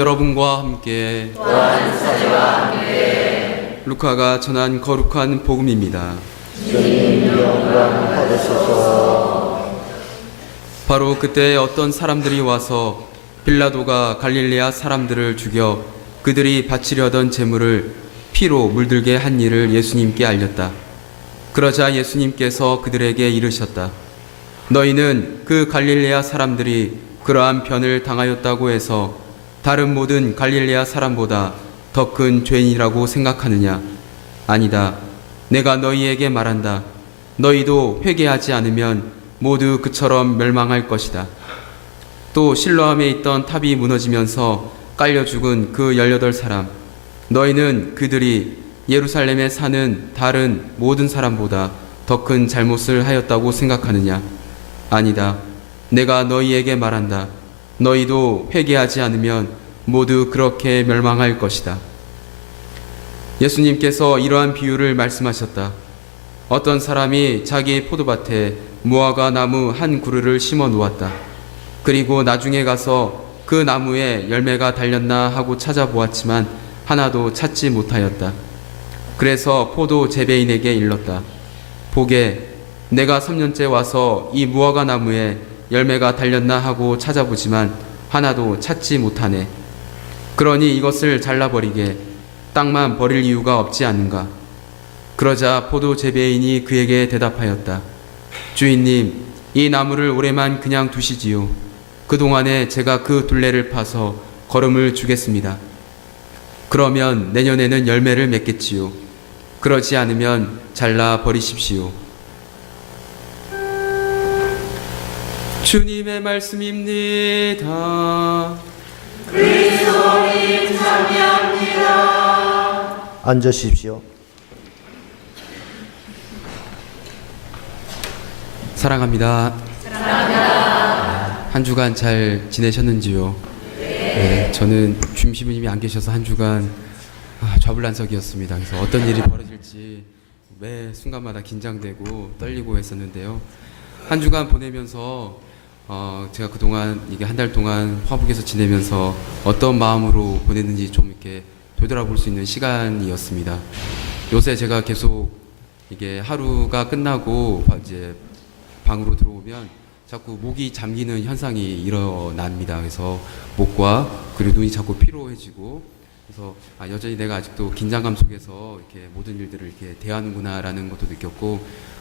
여러분과 함께 루카가 전한 거룩한 복음입니다. 주님 영광 받으소서. 바로 그때 어떤 사람들이 와서 빌라도가 갈릴레아 사람들을 죽여 그들이 바치려던 제물을 피로 물들게 한 일을 예수님께 알렸다. 그러자 예수님께서 그들에게 이르셨다. 너희는 그 갈릴레아 사람들이 그러한 변을 당하였다고 해서 다른 모든 갈릴레아 사람보다 더 큰 죄인이라고 생각하느냐? 아니다. 내가 너희에게 말한다. 너희도 회개하지 않으면 모두 그처럼 멸망할 것이다. 또 실로암에 있던 탑이 무너지면서 깔려 죽은 그 18사람, 너희는 그들이 예루살렘에 사는 다른 모든 사람보다 더 큰 잘못을 하였다고 생각하느냐? 아니다. 내가 너희에게 말한다. 너희도 회개하지 않으면 모두 그렇게 멸망할 것이다. 예수님께서 이러한 비유를 말씀하셨다. 어떤 사람이 자기 포도밭에 무화과 나무 한 그루를 심어 놓았다. 그리고 나중에 가서 그 나무에 열매가 달렸나 하고 찾아보았지만 하나도 찾지 못하였다. 그래서 포도 재배인에게 일렀다. 보게, 내가 3년째 와서 이 무화과 나무에 열매가 달렸나 하고 찾아보지만 하나도 찾지 못하네. 그러니 이것을 잘라버리게, 땅만 버릴 이유가 없지 않은가. 그러자 포도 재배인이 그에게 대답하였다. 주인님, 이 나무를 올해만 그냥 두시지요. 그동안에 제가 그 둘레를 파서 거름을 주겠습니다. 그러면 내년에는 열매를 맺겠지요. 그러지 않으면 잘라 버리십시오. 주님의 말씀입니다. 그리스도님 참여합니다. 앉으십시오. 사랑합니다. 한 주간 잘 지내셨는지요? 네, 저는 주임시부님이 안 계셔서 한 주간 좌불난석이었습니다. 그래서 어떤 일이 벌어질지 매 순간마다 긴장되고 떨리고 했었는데요. 한 주간 보내면서 제가 그동안 이게 한 달 동안 화북에서 지내면서 어떤 마음으로 보냈는지 좀 이렇게 되돌아볼 수 있는 시간이었습니다. 요새 제가 계속 이게 하루가 끝나고 이제 방으로 들어오면 자꾸 목이 잠기는 현상이 일어납니다. 그래서 목과 그리고 눈이 자꾸 피로해지고, 그래서 여전히 내가 아직도 긴장감 속에서 이렇게 모든 일들을 이렇게 대하는구나라는 것도 느꼈고,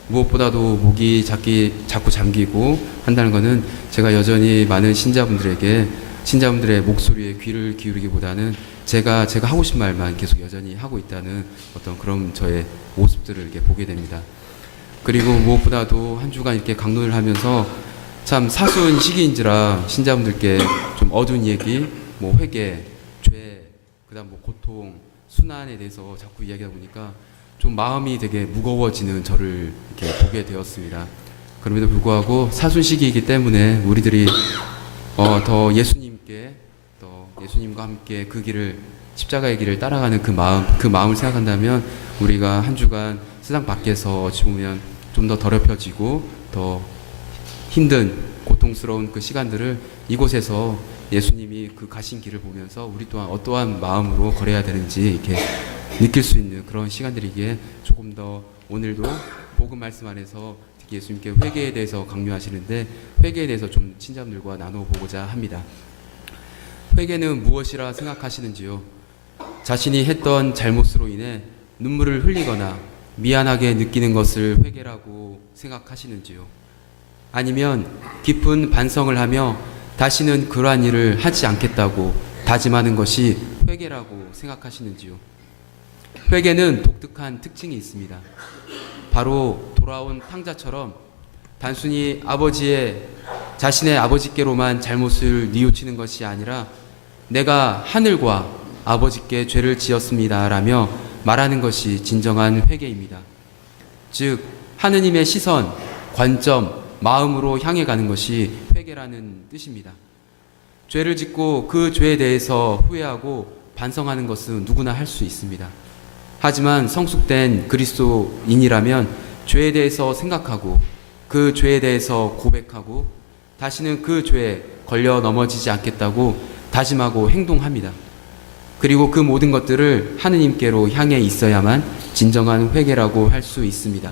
무엇보다도 목이 자꾸 잠기고 한다는 것은 제가 여전히 많은 신자분들의 목소리에 귀를 기울이기보다는 제가 하고 싶은 말만 계속 여전히 하고 있다는 어떤 그런 저의 모습들을 이렇게 보게 됩니다. 그리고 무엇보다도 한 주간 이렇게 강론을 하면서 참 사소한 시기인지라 신자분들께 좀 어두운 얘기, 뭐 회개, 죄, 그다음 뭐 고통, 순환에 대해서 자꾸 이야기하다 보니까 좀 마음이 되게 무거워지는 저를 이렇게 보게 되었습니다. 그럼에도 불구하고 사순 시기이기 때문에 우리들이 더 예수님께, 또 예수님과 함께 그 길을, 십자가의 길을 따라가는 그 마음을 생각한다면 우리가 한 주간 세상 밖에서 어찌 보면 좀 더 더럽혀지고 더 힘든 고통스러운 그 시간들을 이곳에서 예수님이 그 가신 길을 보면서 우리 또한 어떠한 마음으로 걸어야 되는지 이렇게 느낄 수 있는 그런 시간들이기에 조금 더 오늘도 복음 말씀 안에서 특히 예수님께 회개에 대해서 강요하시는데 회개에 대해서 좀 친자분들과 나눠보고자 합니다. 회개는 무엇이라 생각하시는지요? 자신이 했던 잘못으로 인해 눈물을 흘리거나 미안하게 느끼는 것을 회개라고 생각하시는지요? 아니면 깊은 반성을 하며 다시는 그러한 일을 하지 않겠다고 다짐하는 것이 회개라고 생각하시는지요? 회개는 독특한 특징이 있습니다. 바로 돌아온 탕자처럼 단순히 자신의 아버지께로만 잘못을 뉘우치는 것이 아니라 내가 하늘과 아버지께 죄를 지었습니다 라며 말하는 것이 진정한 회개입니다. 즉 하느님의 시선, 관점, 마음으로 향해 가는 것이 회개라는 뜻입니다. 죄를 짓고 그 죄에 대해서 후회하고 반성하는 것은 누구나 할 수 있습니다. 하지만 성숙된 그리스도인이라면 죄에 대해서 생각하고 그 죄에 대해서 고백하고 다시는 그 죄에 걸려 넘어지지 않겠다고 다짐하고 행동합니다. 그리고 그 모든 것들을 하느님께로 향해 있어야만 진정한 회개라고 할 수 있습니다.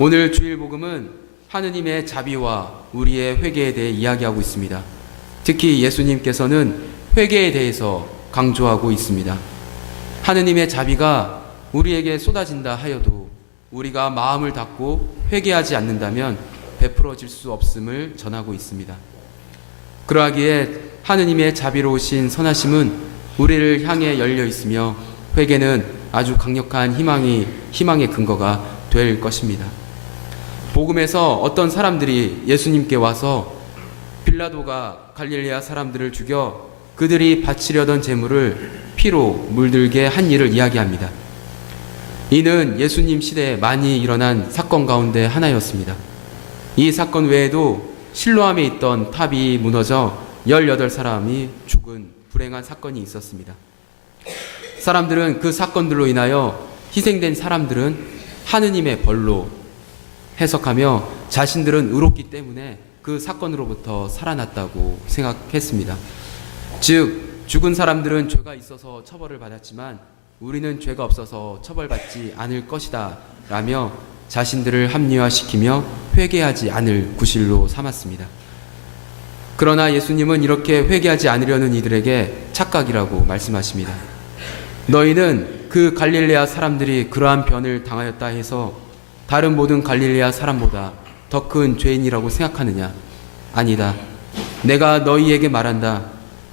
오늘 주일 복음은 하느님의 자비와 우리의 회개에 대해 이야기하고 있습니다. 특히 예수님께서는 회개에 대해서 강조하고 있습니다. 하느님의 자비가 우리에게 쏟아진다 하여도 우리가 마음을 닫고 회개하지 않는다면 베풀어질 수 없음을 전하고 있습니다. 그러하기에 하느님의 자비로우신 선하심은 우리를 향해 열려 있으며 회개는 아주 강력한 희망의 근거가 될 것입니다. 복음에서 어떤 사람들이 예수님께 와서 빌라도가 갈릴레아 사람들을 죽여 그들이 바치려던 제물을 피로 물들게 한 일을 이야기합니다. 이는 예수님 시대에 많이 일어난 사건 가운데 하나였습니다. 이 사건 외에도 실로암에 있던 탑이 무너져 18사람이 죽은 불행한 사건이 있었습니다. 사람들은 그 사건들로 인하여 희생된 사람들은 하느님의 벌로 해석하며 자신들은 의롭기 때문에 그 사건으로부터 살아났다고 생각했습니다. 즉, 죽은 사람들은 죄가 있어서 처벌을 받았지만 우리는 죄가 없어서 처벌받지 않을 것이다 라며 자신들을 합리화시키며 회개하지 않을 구실로 삼았습니다. 그러나 예수님은 이렇게 회개하지 않으려는 이들에게 착각이라고 말씀하십니다. 너희는 그 갈릴레아 사람들이 그러한 변을 당하였다 해서 다른 모든 갈릴레아 사람보다 더 큰 죄인이라고 생각하느냐? 아니다. 내가 너희에게 말한다.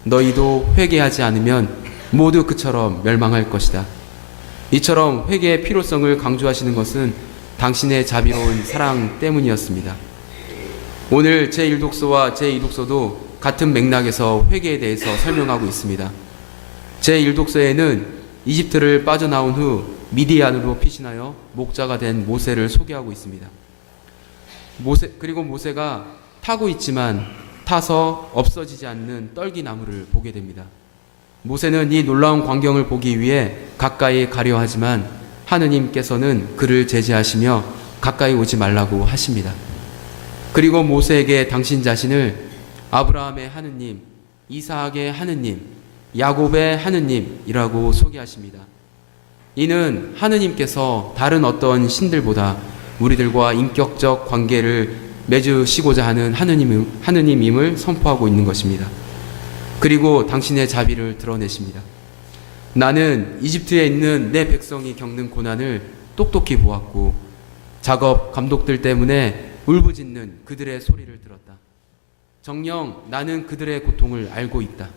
너희도 회개하지 않으면 모두 그처럼 멸망할 것이다. 이처럼 회개의 필요성을 강조하시는 것은 당신의 자비로운 사랑 때문이었습니다. 오늘 제1독서와 제2독서도 같은 맥락에서 회개에 대해서 설명하고 있습니다. 제1독서에는 이집트를 빠져나온 후 미디안으로 피신하여 목자가 된 모세를 소개하고 있습니다. 그리고 모세가 타고 있지만 타서 없어지지 않는 떨기나무를 보게 됩니다. 모세는 이 놀라운 광경을 보기 위해 가까이 가려 하지만 하느님께서는 그를 제지하시며 가까이 오지 말라고 하십니다. 그리고 모세에게 당신 자신을 아브라함의 하느님, 이삭의 하느님, 야곱의 하느님이라고 소개하십니다. 이는 하느님께서 다른 어떤 신들보다 우리들과 인격적 관계를 맺으시고자 하는 하느님임을 선포하고 있는 것입니다. 그리고 당신의 자비를 드러내십니다. 나는 이집트에 있는 내 백성이 겪는 고난을 똑똑히 보았고 작업 감독들 때문에 울부짖는 그들의 소리를 들었다. 정녕 나는 그들의 고통을 알고 있다.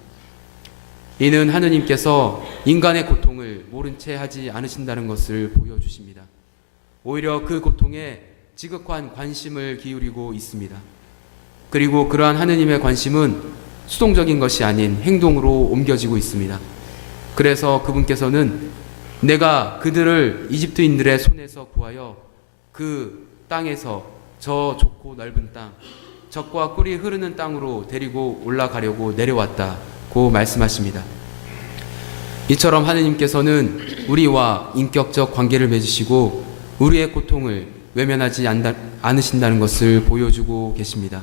이는 하느님께서 인간의 고통을 모른 채 하지 않으신다는 것을 보여주십니다. 오히려 그 고통에 지극한 관심을 기울이고 있습니다. 그리고 그러한 하느님의 관심은 수동적인 것이 아닌 행동으로 옮겨지고 있습니다. 그래서 그분께서는 내가 그들을 이집트인들의 손에서 구하여 그 땅에서 저 좁고 넓은 땅, 젖과 꿀이 흐르는 땅으로 데리고 올라가려고 내려왔다고 말씀하십니다. 이처럼 하느님께서는 우리와 인격적 관계를 맺으시고 우리의 고통을 외면하지 않으신다는 것을 보여주고 계십니다.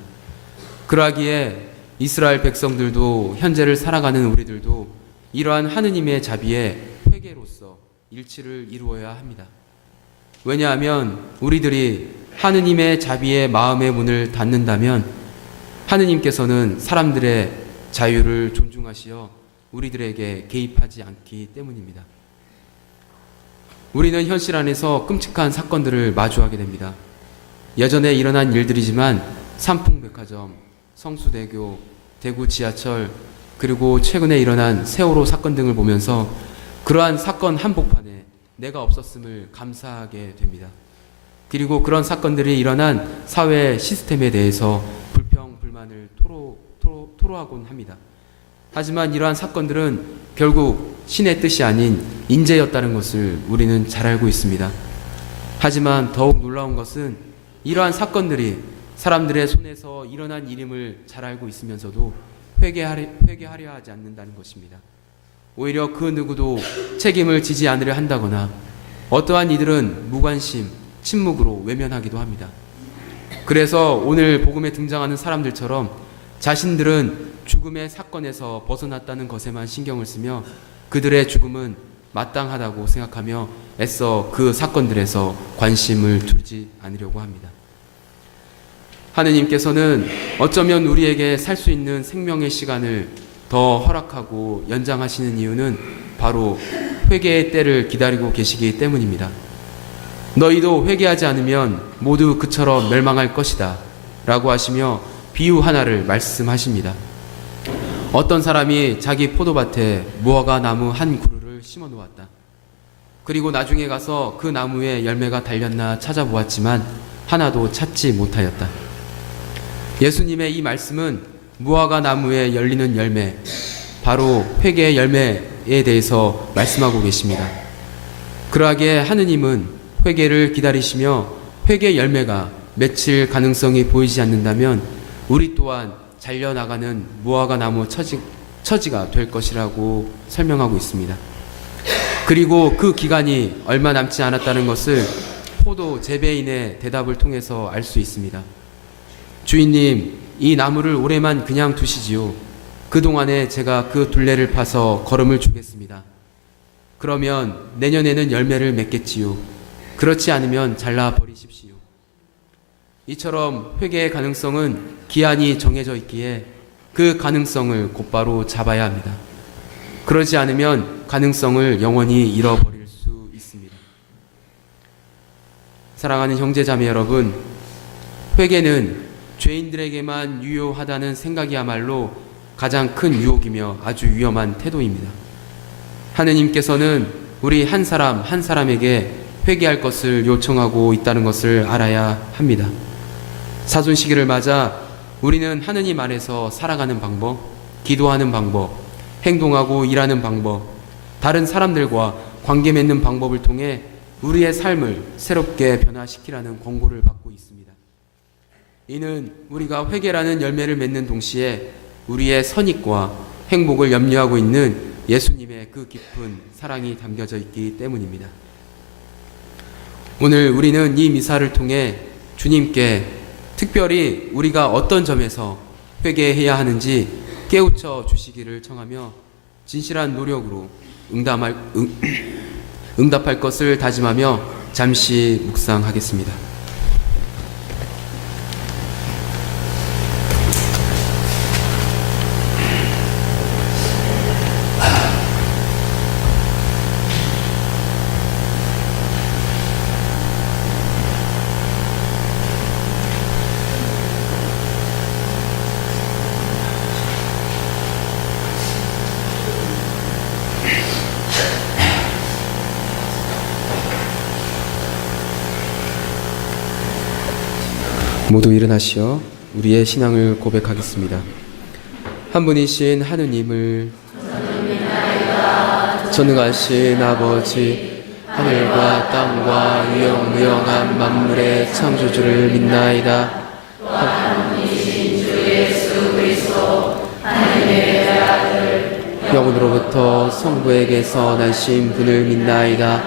그러하기에 이스라엘 백성들도 현재를 살아가는 우리들도 이러한 하느님의 자비에 회개로서 일치를 이루어야 합니다. 왜냐하면 우리들이 하느님의 자비의 마음의 문을 닫는다면 하느님께서는 사람들의 자유를 존중하시어 우리들에게 개입하지 않기 때문입니다. 우리는 현실 안에서 끔찍한 사건들을 마주하게 됩니다. 예전에 일어난 일들이지만 삼풍백화점, 성수대교, 대구 지하철, 그리고 최근에 일어난 세월호 사건 등을 보면서 그러한 사건 한복판에 내가 없었음을 감사하게 됩니다. 그리고 그런 사건들이 일어난 사회 시스템에 대해서 불평, 불만을 토로하곤 합니다. 하지만 이러한 사건들은 결국 신의 뜻이 아닌 인재였다는 것을 우리는 잘 알고 있습니다. 하지만 더욱 놀라운 것은 이러한 사건들이 사람들의 손에서 일어난 일임을 잘 알고 있으면서도 회개하려 하지 않는다는 것입니다. 오히려 그 누구도 책임을 지지 않으려 한다거나 어떠한 이들은 무관심, 침묵으로 외면하기도 합니다. 그래서 오늘 복음에 등장하는 사람들처럼 자신들은 죽음의 사건에서 벗어났다는 것에만 신경을 쓰며 그들의 죽음은 마땅하다고 생각하며 애써 그 사건들에서 관심을 두지 않으려고 합니다. 하느님께서는 어쩌면 우리에게 살 수 있는 생명의 시간을 더 허락하고 연장하시는 이유는 바로 회개의 때를 기다리고 계시기 때문입니다. 너희도 회개하지 않으면 모두 그처럼 멸망할 것이다 라고 하시며 비유 하나를 말씀하십니다. 어떤 사람이 자기 포도밭에 무화과 나무 한 그루를 심어 놓았다. 그리고 나중에 가서 그 나무에 열매가 달렸나 찾아보았지만 하나도 찾지 못하였다. 예수님의 이 말씀은 무화과 나무에 열리는 열매, 바로 회개의 열매에 대해서 말씀하고 계십니다. 그러하기에 하느님은 회개를 기다리시며 회개의 열매가 맺힐 가능성이 보이지 않는다면 우리 또한 잘려나가는 무화과 나무 처지가 될 것이라고 설명하고 있습니다. 그리고 그 기간이 얼마 남지 않았다는 것을 포도 재배인의 대답을 통해서 알 수 있습니다. 주인님, 이 나무를 올해만 그냥 두시지요. 그동안에 제가 그 둘레를 파서 거름을 주겠습니다. 그러면 내년에는 열매를 맺겠지요. 그렇지 않으면 잘라 버리십시오. 이처럼 회개의 가능성은 기한이 정해져 있기에 그 가능성을 곧바로 잡아야 합니다. 그러지 않으면 가능성을 영원히 잃어버릴 수 있습니다. 사랑하는 형제자매 여러분, 회개는 죄인들에게만 유효하다는 생각이야말로 가장 큰 유혹이며 아주 위험한 태도입니다. 하느님께서는 우리 한 사람 한 사람에게 회개할 것을 요청하고 있다는 것을 알아야 합니다. 사순시기를 맞아 우리는 하느님 안에서 살아가는 방법, 기도하는 방법, 행동하고 일하는 방법, 다른 사람들과 관계 맺는 방법을 통해 우리의 삶을 새롭게 변화시키라는 권고를 받고 있습니다. 이는 우리가 회개라는 열매를 맺는 동시에 우리의 선익과 행복을 염려하고 있는 예수님의 그 깊은 사랑이 담겨져 있기 때문입니다. 오늘 우리는 이 미사를 통해 주님께 특별히 우리가 어떤 점에서 회개해야 하는지 깨우쳐 주시기를 청하며 진실한 노력으로 응답할 것을 다짐하며 잠시 묵상하겠습니다. 모두 일어나시어 우리의 신앙을 고백하겠습니다. 한 분이신 하느님을 전능하신 아버지, 하늘과 땅과 유영무영한 만물의 창조주를 믿나이다. 한 분이신 주 예수 그리스도 하느님의 아들, 영으로부터 성부에게서 나신 분을 믿나이다.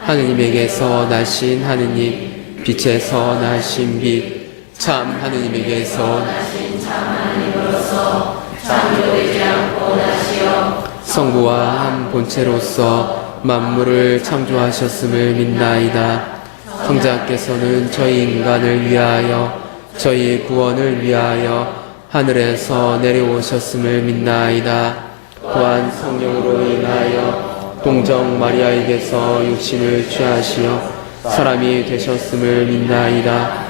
하느님에게서 나신 하느님, 빛에서 나신 빛, 참 하느님에게서 나신 참 하느님으로서 창조되지 않고 나시어 성부와 한 본체로서 만물을 창조하셨음을 믿나이다. 성자께서는 저희 인간을 위하여 저희 구원을 위하여 하늘에서 내려오셨음을 믿나이다. 또한 성령으로 인하여 동정 마리아에게서 육신을 취하시어 사람이 되셨음을 믿나이다.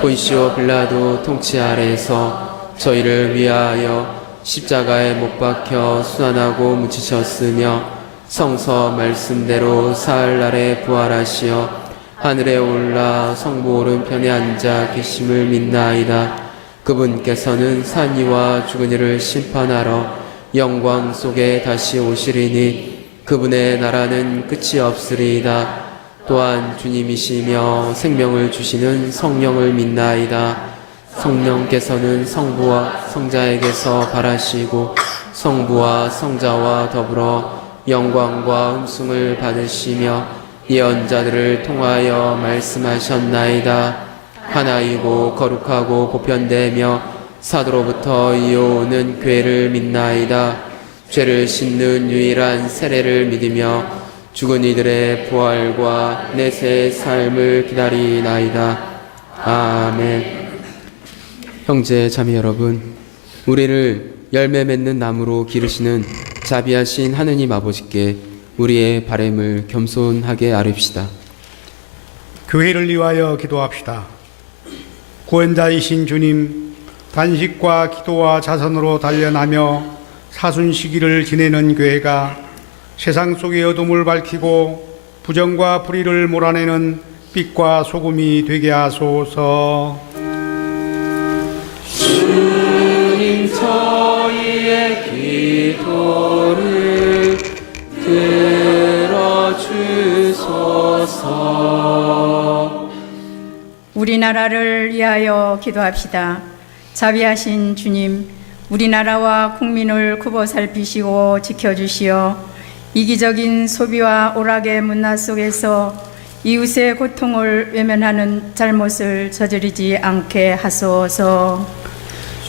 본시오 빌라도 통치 아래에서 저희를 위하여 십자가에 못 박혀 순환하고 묻히셨으며 성서 말씀대로 사흘날에 부활하시어 하늘에 올라 성부 오른편에 앉아 계심을 믿나이다. 그분께서는 산 이와 죽은 이를 심판하러 영광 속에 다시 오시리니 그분의 나라는 끝이 없으리이다. 또한 주님이시며 생명을 주시는 성령을 믿나이다. 성령께서는 성부와 성자에게서 발하시고 성부와 성자와 더불어 영광과 음숭을 받으시며 예언자들을 통하여 말씀하셨나이다. 하나이고 거룩하고 보편되며 사도로부터 이어오는 교회를 믿나이다. 죄를 씻는 유일한 세례를 믿으며 죽은 이들의 부활과 내세 삶을 기다리나이다. 아멘. 형제 자매 여러분, 우리를 열매 맺는 나무로 기르시는 자비하신 하느님 아버지께 우리의 바램을 겸손하게 아뢰읍시다. 교회를 위하여 기도합시다. 구원자이신 주님, 단식과 기도와 자선으로 단련하며 사순시기를 지내는 교회가 세상 속의 어둠을 밝히고 부정과 불의를 몰아내는 빛과 소금이 되게 하소서. 주님, 저희의 기도를 들어주소서. 우리나라를 위하여 기도합시다. 자비하신 주님, 우리나라와 국민을 굽어 살피시고 지켜주시어 이기적인 소비와 오락의 문화 속에서 이웃의 고통을 외면하는 잘못을 저지르지 않게 하소서.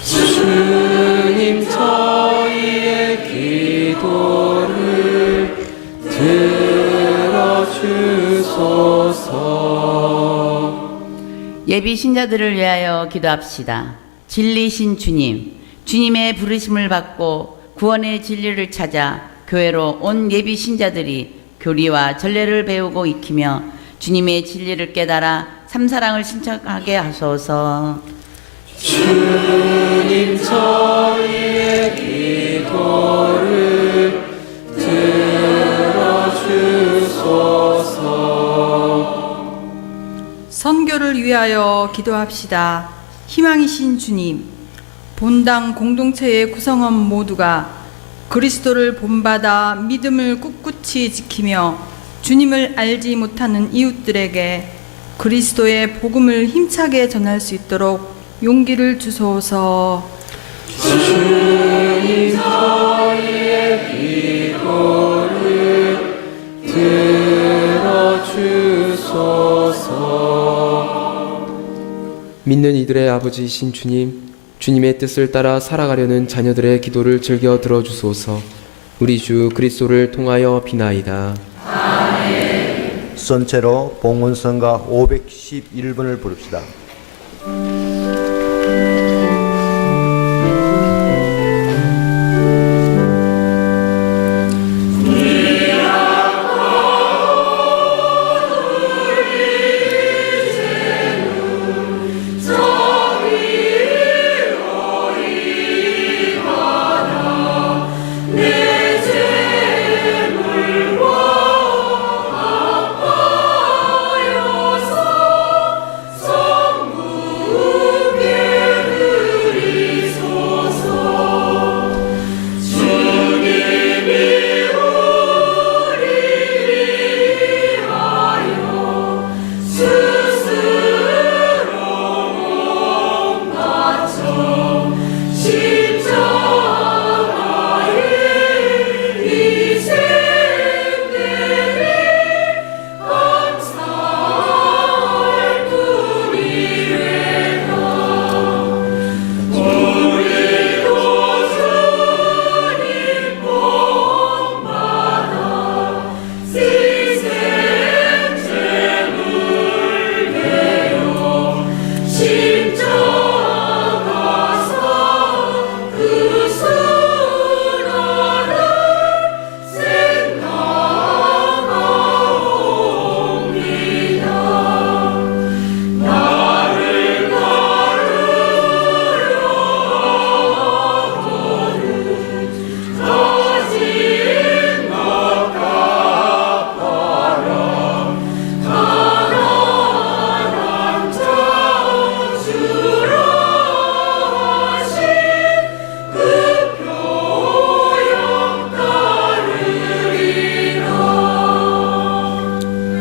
주님, 저희의 기도를 들어주소서. 예비 신자들을 위하여 기도합시다. 진리신 주님, 주님의 부르심을 받고 구원의 진리를 찾아 교회로 온 예비 신자들이 교리와 전례를 배우고 익히며 주님의 진리를 깨달아 삼사랑을 신청하게 하소서. 주님, 저희의 기도를 들어주소서. 선교를 위하여 기도합시다. 희망이신 주님, 본당 공동체의 구성원 모두가 그리스도를 본받아 믿음을 꿋꿋이 지키며 주님을 알지 못하는 이웃들에게 그리스도의 복음을 힘차게 전할 수 있도록 용기를 주소서. 주님, 저희의 기도를 들어주소서. 믿는 이들의 아버지이신 주님, 주님의 뜻을 따라 살아가려는 자녀들의 기도를 즐겨 들어주소서. 우리 주 그리스도를 통하여 비나이다. 아멘. 전체로 봉헌성가 511번을 부릅시다.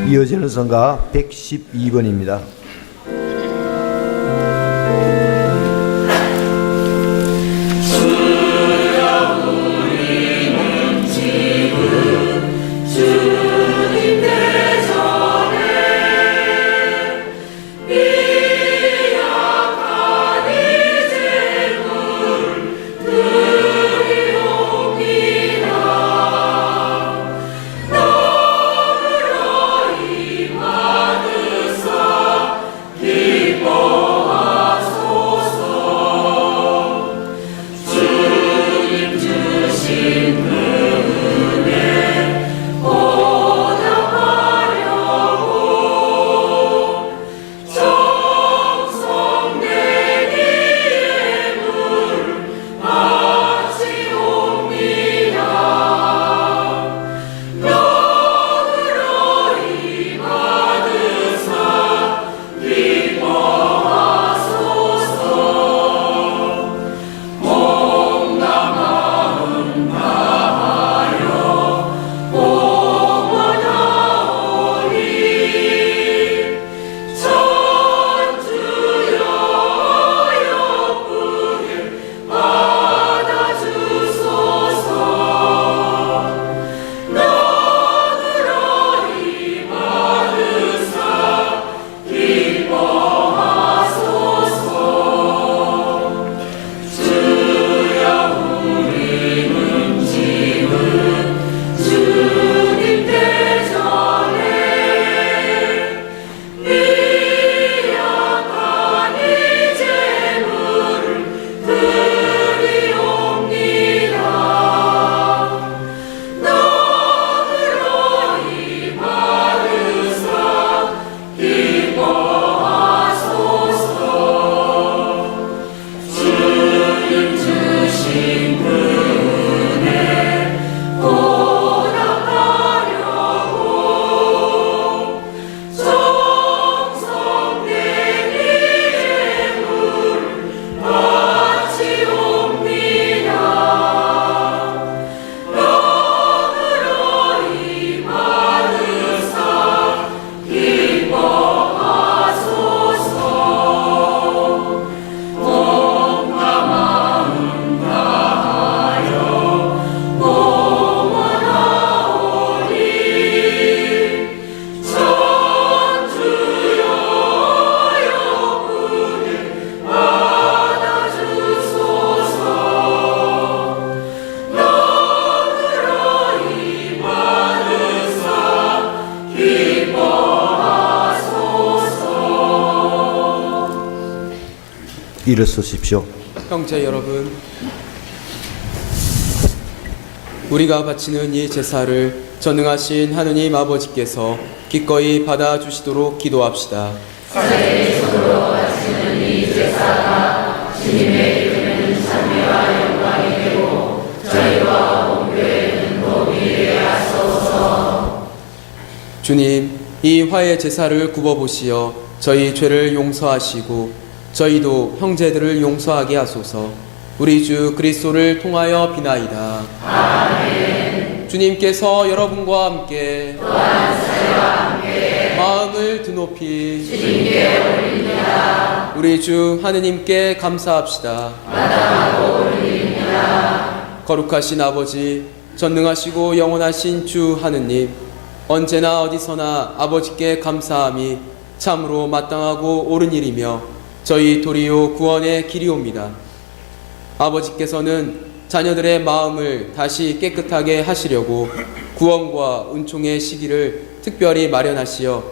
이어지는 성가 112번입니다. 이약한 이제 일어서십시오. 형제 여러분, 우리가 바치는 이 제사를 전능하신 하느님 아버지께서 기꺼이 받아주시도록 기도합시다. 주님, 이 화해 제사를 굽어보시어 저희 죄를 용서하시고 저희도 형제들을 용서하게 하소서. 우리 주 그리스도를 통하여 비나이다. 아멘. 주님께서 여러분과 함께 마음을 드높이 주님께 올립니다. 우리 주 하느님께 감사합시다. 마땅하고 올립니다. 거룩하신 아버지, 전능하시고 영원하신 주 하느님, 언제나 어디서나 아버지께 감사함이 참으로 마땅하고 옳은 일이며 저희 도리오 구원의 길이옵니다. 아버지께서는 자녀들의 마음을 다시 깨끗하게 하시려고 구원과 은총의 시기를 특별히 마련하시어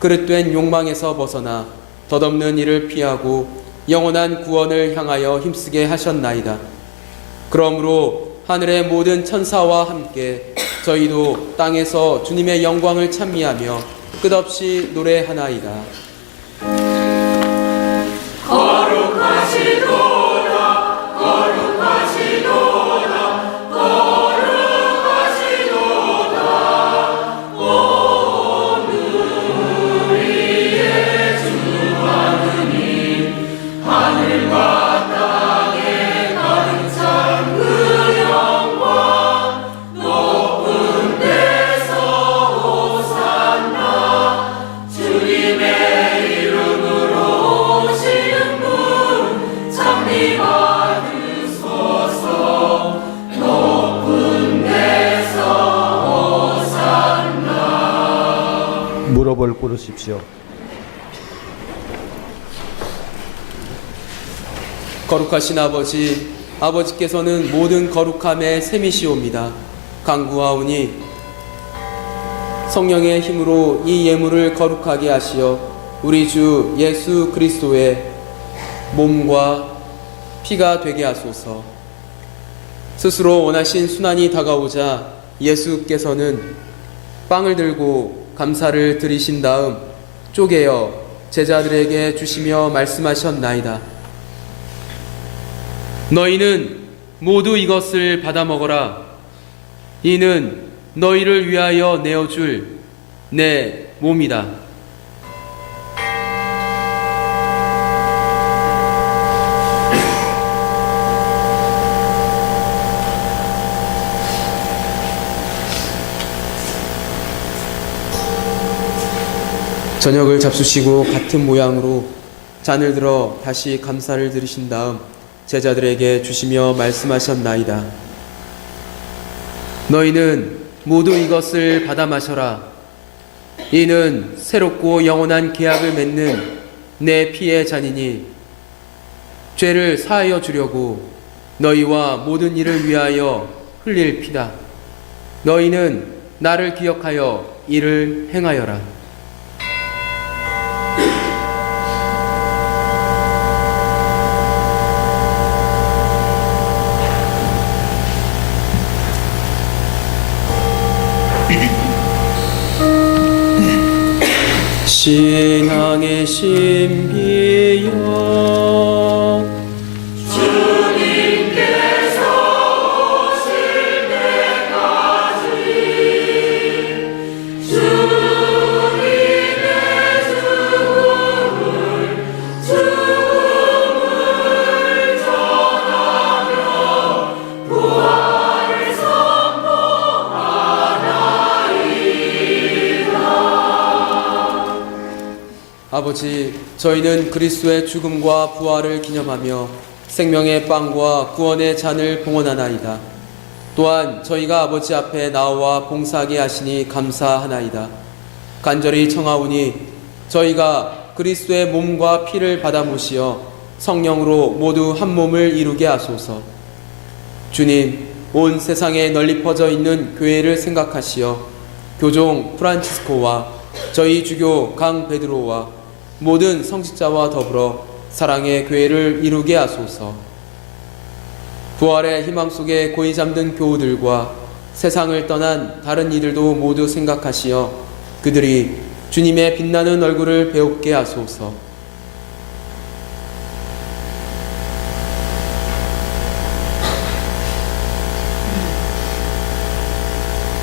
그릇된 욕망에서 벗어나 덧없는 일을 피하고 영원한 구원을 향하여 힘쓰게 하셨나이다. 그러므로 하늘의 모든 천사와 함께 저희도 땅에서 주님의 영광을 찬미하며 끝없이 노래하나이다. 무릎을 꿇으십시오. 거룩하신 아버지, 아버지께서는 모든 거룩함의 셈이시옵니다. 간구하오니 성령의 힘으로 이 예물을 거룩하게 하시어 우리 주 예수 그리스도의 몸과 피가 되게 하소서. 스스로 원하신 순환이 다가오자 예수께서는 빵을 들고 감사를 드리신 다음 쪼개어 제자들에게 주시며 말씀하셨나이다. 너희는 모두 이것을 받아 먹어라. 이는 너희를 위하여 내어줄 내 몸이다. 저녁을 잡수시고 같은 모양으로 잔을 들어 다시 감사를 드리신 다음 제자들에게 주시며 말씀하셨나이다. 너희는 모두 이것을 받아 마셔라. 이는 새롭고 영원한 계약을 맺는 내 피의 잔이니 죄를 사하여 주려고 너희와 모든 일을 위하여 흘릴 피다. 너희는 나를 기억하여 이를 행하여라. 신앙의 신비여 주님께서 오실 때까지 주님의 죽음을 전하며 부활을 아버지, 저희는 그리스도의 죽음과 부활을 기념하며 생명의 빵과 구원의 잔을 봉헌하나이다. 또한 저희가 아버지 앞에 나와 봉사하게 하시니 감사하나이다. 간절히 청하오니 저희가 그리스도의 몸과 피를 받아 모시어 성령으로 모두 한 몸을 이루게 하소서. 주님, 온 세상에 널리 퍼져 있는 교회를 생각하시어 교종 프란치스코와 저희 주교 강 베드로와 모든 성직자와 더불어 사랑의 교회를 이루게 하소서. 부활의 희망 속에 고이 잠든 교우들과 세상을 떠난 다른 이들도 모두 생각하시어 그들이 주님의 빛나는 얼굴을 배웁게 하소서.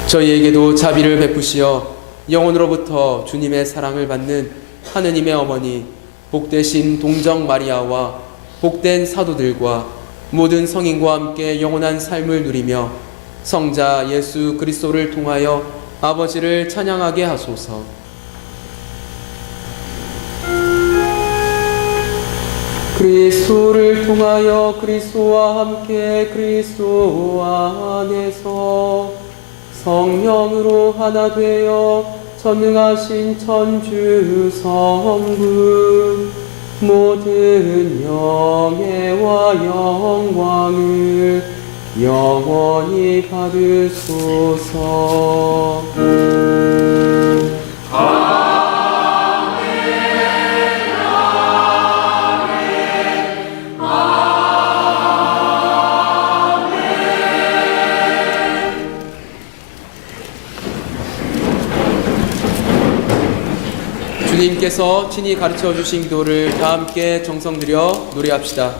저희에게도 자비를 베푸시어 영혼으로부터 주님의 사랑을 받는 하느님의 어머니 복되신 동정 마리아와 복된 사도들과 모든 성인과 함께 영원한 삶을 누리며 성자 예수 그리스도를 통하여 아버지를 찬양하게 하소서. 그리스도를 통하여 그리스도와 함께 그리스도 안에서 성령으로 하나 되어 전능하신 천주 성부 모든 영예와 영광을 영원히 받으소서. 주님께서 친히 가르쳐 주신 기도를 다 함께 정성 들여 노래합시다.